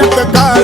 The caer.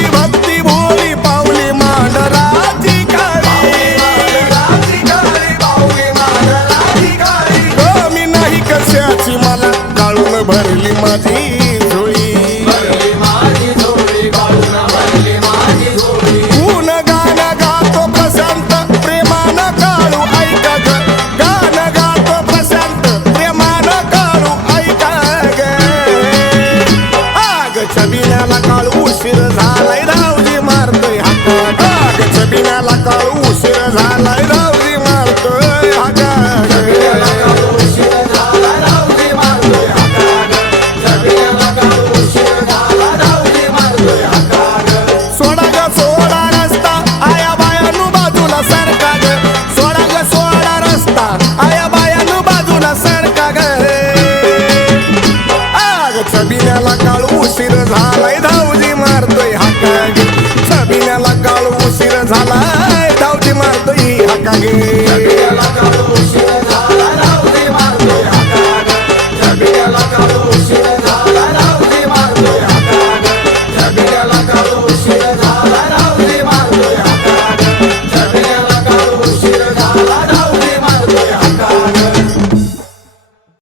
சிவம் झालाय धावजी मारतोय हाका सबिन्याला काळ उशीर झालाय. धावजी मारतोय हाका गे